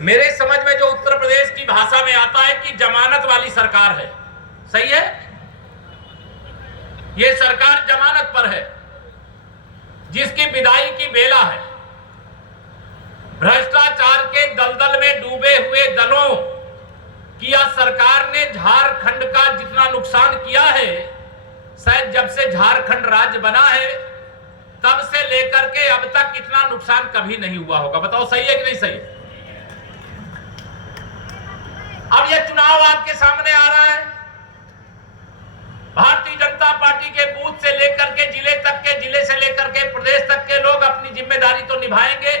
मेरे समझ में जो उत्तर प्रदेश की भाषा में आता है कि जमानत वाली सरकार है। सही है, ये सरकार जमानत पर है, जिसकी विदाई की बेला है। भ्रष्टाचार के दलदल में डूबे हुए दलों की यह सरकार ने झारखंड का जितना नुकसान किया है, शायद जब से झारखंड राज्य बना है तब से लेकर के अब तक इतना नुकसान कभी नहीं हुआ होगा। बताओ सही है कि नहीं सही? अब यह चुनाव आपके सामने आ रहा है। भारतीय जनता पार्टी के बूथ से लेकर के जिले तक के, जिले से लेकर के प्रदेश तक के लोग अपनी जिम्मेदारी तो निभाएंगे,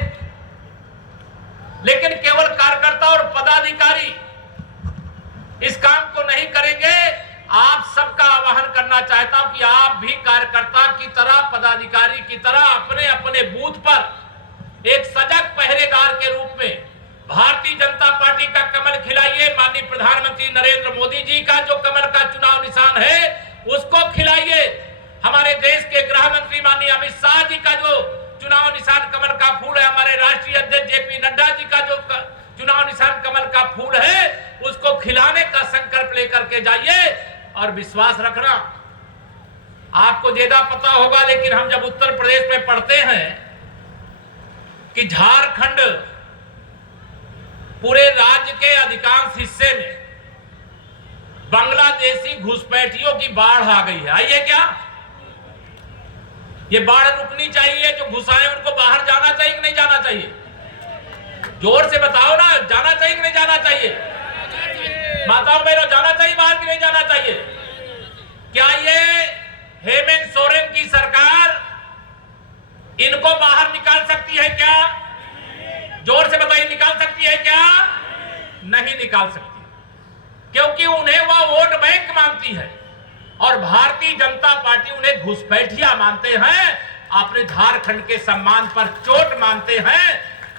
लेकिन केवल कार्यकर्ता और पदाधिकारी इस काम को नहीं करेंगे। आप सबका आह्वान करना चाहता हूं कि आप भी कार्यकर्ता की तरह, पदाधिकारी की तरह अपने अपने बूथ पर एक सजग पहरेदार के रूप में भारतीय जनता पार्टी का कमल खिलाइए। माननीय प्रधानमंत्री नरेंद्र मोदी जी का जो कमल का चुनाव निशान है उसको खिलाइए। हमारे देश के गृह मंत्री माननीय अमित शाह जी का जो चुनाव निशान कमल का फूल है, हमारे राष्ट्रीय अध्यक्ष जेपी नड्डा जी का जो चुनाव निशान कमल का फूल है, उसको खिलाने का संकल्प लेकर के जाइए। और विश्वास रखना, आपको ज्यादा पता होगा, लेकिन हम जब उत्तर प्रदेश में पढ़ते हैं कि झारखंड पूरे राज्य के अधिकांश हिस्से में बांग्लादेशी घुसपैठियों की बाढ़ आ गई है। आइए क्या ये बाढ़ रुकनी चाहिए? जो घुसाए उनको बाहर जाना चाहिए कि नहीं जाना चाहिए? जोर से बताओ ना, जाना चाहिए कि नहीं जाना चाहिए? माताओं बहनों, जाना चाहिए बाहर कि नहीं जाना चाहिए? क्या ये हेमंत सोरेन की सरकार इनको बाहर निकाल सकती है क्या? जोर से बताइए, निकाल सकती है क्या? नहीं निकाल सकती, क्योंकि उन्हें वह वोट बैंक मानती है और भारतीय जनता पार्टी उन्हें घुसपैठिया मानते हैं, अपने झारखंड के सम्मान पर चोट मानते हैं।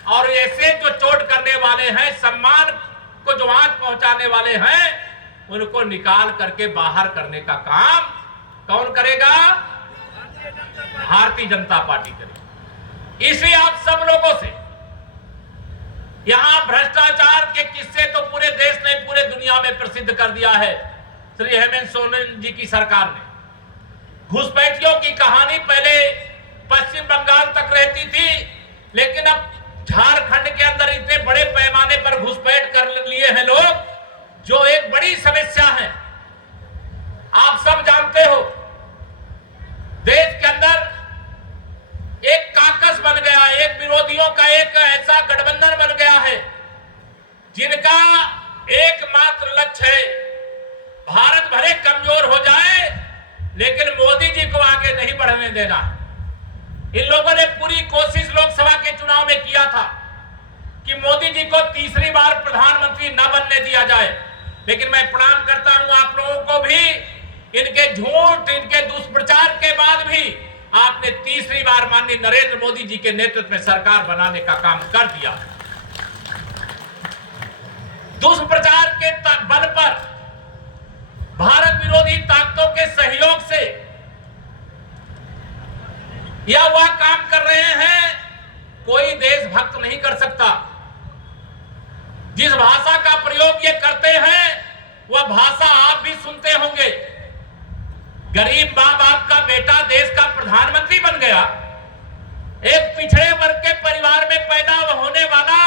और ऐसे जो चोट करने वाले हैं, सम्मान को जो आंच पहुंचाने वाले हैं, उनको निकाल करके बाहर करने का काम कौन करेगा? भारतीय जनता पार्टी करेगी। इसलिए आप सब लोगों से, यहां भ्रष्टाचार के किस्से तो पूरे देश ने, पूरे दुनिया में प्रसिद्ध कर दिया है। श्री हेमंत सोरेन जी की सरकार ने घुसपैठियों की कहानी पहले पश्चिम बंगाल तक रहती थी, लेकिन अब झारखंड के अंदर इतने बड़े पैमाने पर घुसपैठ कर लिए हैं लोग, जो एक बड़ी समस्या है। आप सब जानते हो, देश के अंदर एक काकस बन गया, एक विरोधियों का एक ऐसा गठबंधन बन गया है जिनका एकमात्र लक्ष्य है भारत भले कमजोर हो जाए, लेकिन मोदी जी को आगे नहीं बढ़ने देना। इन लोगों ने पूरी कोशिश लोकसभा के चुनाव में किया था कि मोदी जी को तीसरी बार प्रधानमंत्री न बनने दिया जाए, लेकिन मैं प्रणाम करता हूं आप लोगों को भी, इनके झूठ, इनके दुष्प्रचार के बाद भी आपने तीसरी बार माननीय नरेंद्र मोदी जी के नेतृत्व में सरकार बनाने का काम कर दिया। दुष्प्रचार के बल पर, भारत विरोधी ताकतों के सहयोग से या वह काम कर रहे हैं, कोई देशभक्त नहीं कर सकता। जिस भाषा का प्रयोग ये करते हैं वह भाषा आप भी सुनते होंगे। गरीब मां बाप का बेटा देश का प्रधानमंत्री बन गया, एक पिछड़े वर्ग के परिवार में पैदा होने वाला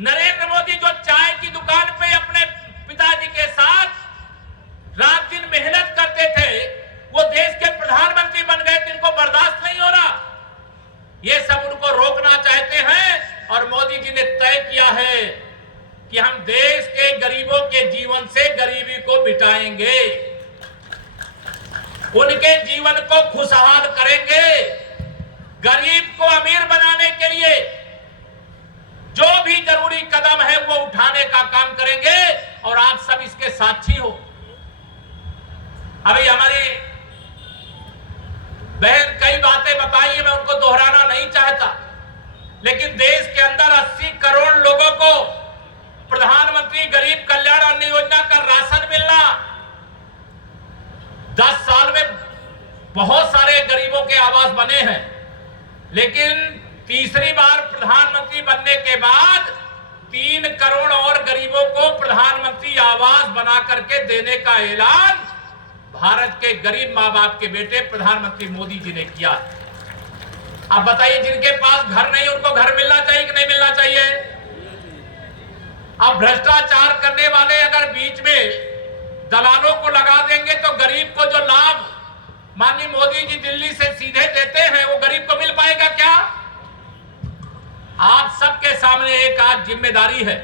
नरेंद्र मोदी जो चाय की दुकान पे अपने पिताजी के साथ रात दिन मेहनत करते थे, वो देश के प्रधानमंत्री बन गए। जिनको बर्दाश्त नहीं हो रहा, ये सब उनको रोकना चाहते हैं। और मोदी जी ने तय किया है कि हम देश के गरीबों के जीवन से गरीबी को मिटाएंगे, उनके जीवन को खुशहाल करेंगे। गरीब को अमीर बनाने के लिए जो भी जरूरी कदम है वो उठाने का काम करेंगे, और आप सब इसके साक्षी हो। अभी हमारी बहन कई बातें बताई है, मैं उनको दोहराना नहीं चाहता, लेकिन देश के अंदर 80 करोड़ लोगों को प्रधानमंत्री गरीब कल्याण अन्न योजना का राशन मिलना, 10 साल में बहुत सारे गरीबों के आवास बने हैं, लेकिन तीसरी बार प्रधानमंत्री बनने के बाद 3 करोड़ और गरीबों को प्रधानमंत्री आवास बना करके देने का ऐलान भारत के गरीब मां बाप के बेटे प्रधानमंत्री मोदी जी ने किया। अब बताइए, जिनके पास घर नहीं उनको घर मिलना चाहिए कि नहीं मिलना चाहिए? अब भ्रष्टाचार करने वाले अगर बीच में दलालों को लगा देंगे तो गरीब को जो लाभ माननीय मोदी जी दिल्ली से सीधे देते हैं वो गरीब को मिल पाएगा क्या? आप सबके सामने एक आज जिम्मेदारी है,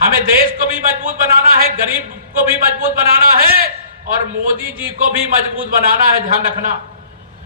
हमें देश को भी मजबूत बनाना है, गरीब को भी मजबूत बनाना है और मोदी जी को भी मजबूत बनाना है। ध्यान रखना,